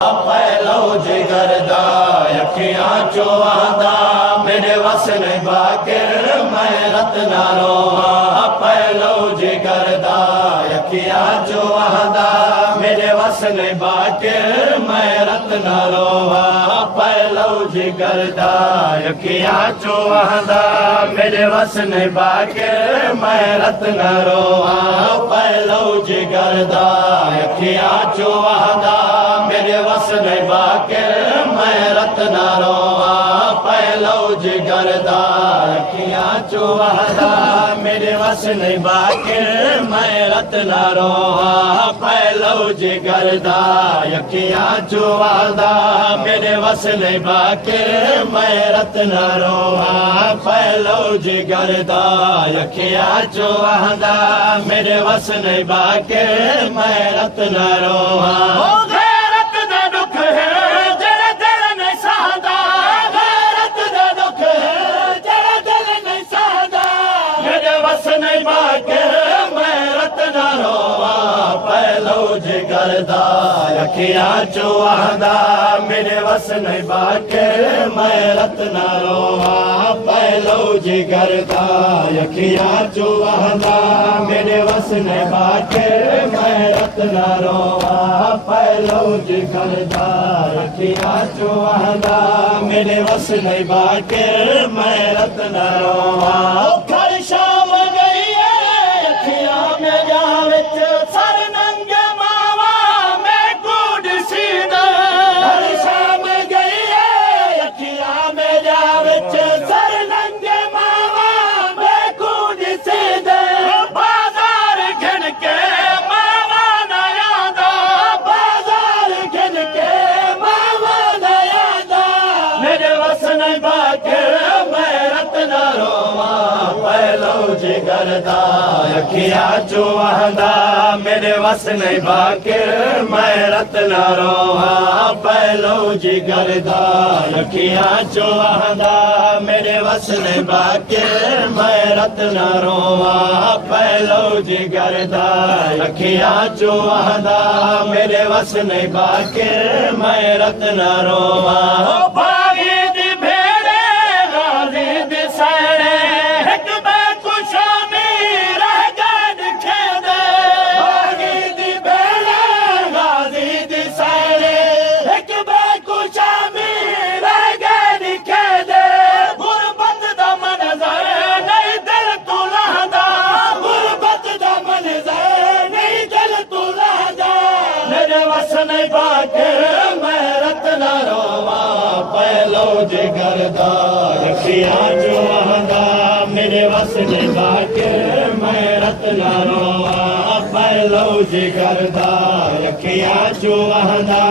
पहलो जिगर दा अखियां चो आंदा मेरे वस नहीं बाकिर मैं रत ना रोवां। पहलो जिगर दा अखियां चो आंदा मेरे वस नहीं बाकिर मैं रत ना रोवां। पहलो जिगर दा अखियां चो आंदा मेरे वस नहीं बाकिर मैं रत ना रोवां। पहलो जिगर दा अखियां चो आंदा मेरे वस नहीं बाकिर मैं रत ना रोवां। पहलो जिगर दा अखियां चो आंदा मेरे वस नहीं बाकिर मैं रत ना रोवां। पहलो जिगर दा अखियां चो आंदा मेरे वस नहीं बाकिर मैं रत ना रोवां। पहलो जिगर दा अखियां चो आंदा मेरे वस नहीं बाकिर मैं रत ना रोवां। पहलो जिगर दा अखियां चो आंदा मेरे वस नहीं बाकिर मैं रत ना रोवां। पहलो जिगर दा अखियां चो आंदा मेरे वस नहीं बाकिर मैं रत ना रोवां। पहलो जिगर दा अखियां चो आंदा मेरे वस नहीं बाकिर मैं रत ना रोवां। घर शाम गई है अखियां मेरा विच सर नंगे मावा मैं कूद सीधा। घर शाम गई है अखियां मेरा विच सर नंगे मावा मैं कूद सीधा। बाजार घिन के मावा ना यादा बाजार घिन के मावा ना यादा मेरे वस नहीं बाकिर मैं रत ना रोवां। पहलो जिगर दा अखियां चो आंदा मेरे वस नहीं बाकिर मैं रत ना रोवां। पहलो जिगर दा अखियां चो आंदा मेरे वस नहीं बाकिर मैं रत ना रोवां। पहलो जिगर दा अखियां चो आंदा मेरे वस नहीं बाकिर मैं रत ना रोवां। भागी दी भेड़े गाजी दी सैने एक बेकुशामी रह गए खेदे। भागी दी भेड़े गाजी दी सैने एक बेकुशामी रह गए खेदे। गुरबत दा मनज़र नहीं दिल तू लहदा गुरबत दा मनज़र नहीं दिल तू लहदा मेरे वस नहीं बाकिर मैं रत ना रोवां। पहलो जिगर दा अखियां चो आंदा मेरे वस नहीं बाकिर मैं रत ना रोवां। पहलो जिगर दा अखियां चो आंदा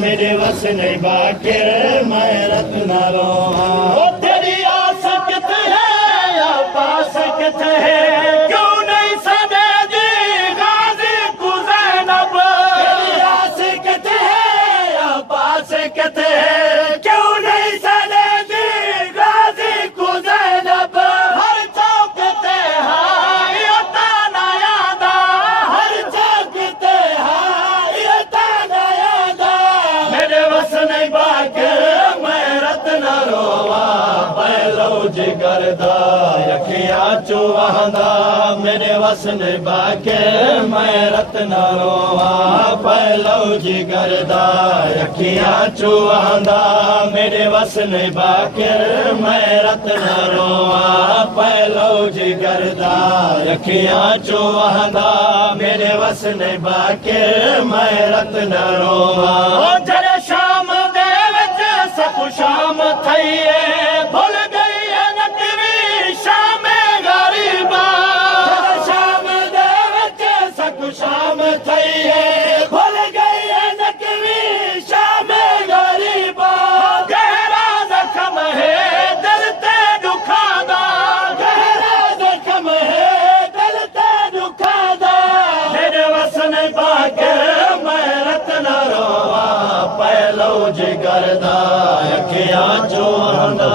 मेरे वस नहीं बाकिर मैं रत ना रोवां। तेरी आस किथे है या पास किथे है क्यों नहीं समझी गाजी को ज़ैनब। तेरी आस किथे है या पास किथे है क्यों नहीं समझी गाजी को ज़ैनब। हर चौक ते हाय ताना यादा हर चौक ते हाय ताना यादा मेरे वस नहीं बाकिर मैं रत ना रोवां। पहलो जिगर दा अखियां चो आंदा मेरे वस नहीं बाकिर मैं रत ना रोवां। पहलो जिगर दा अखियां चो आंदा मेरे वस नहीं बाकिर मैं रत ना रोवां। पहलो जिगर दा अखियां चो आंदा मेरे वस नहीं बाकिर मैं रत ना रोवां। जरे शाम दे विच सब शाम थई भुल गई है नकवी शाम गरीबा। जरे शाम दे विच सब शाम थई भुल गई है नकवी शाम गरीबा। गहरा जख्म है दिल ते दुखादा गहरा जख्म है दिल ते दुखादा मेरे वस नहीं बाकिर मैं रत ना रोवां। पहलो जिगर दा अखियां चो आंदा